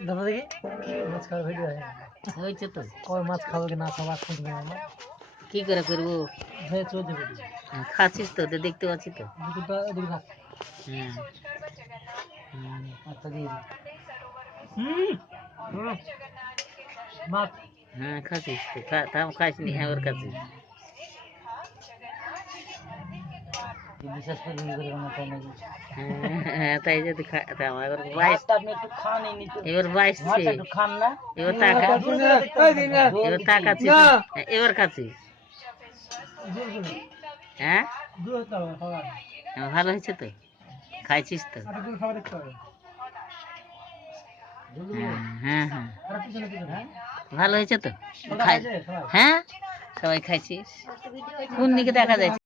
দাদা দেখি মাছ খাওয়ার ভিডিও হয়েছে তো কয় মাছ খাবো কি না খাওয়া খুঁজবে আমার কি করে করবো হয়ে চলছে ভিডিও খাচ্ছিস তো দেখতে পাচ্ছি তো দুটোটা এদিকে রাখ আচ্ছা দিয়ে মাছ হ্যাঁ খাচ্ছিস তো তাও খাইস নি হ্যাঁ ওর কাছে বিশেষ করে ভিডিও করে বানাতে নাকি হ্যাঁ তাই যদি এবার বাইশ আপনি একটু খান এবার বাইশছে একটু খান না এবার টাকা এবার টাকা এবার খাচ্ছি হ্যাঁ ভালো হয়েছে তো খাইছিস তো হ্যাঁ হ্যাঁ ভালো হয়েছে তো হ্যাঁ সবাই খাইছিস কোন দিকে দেখা যাচ্ছে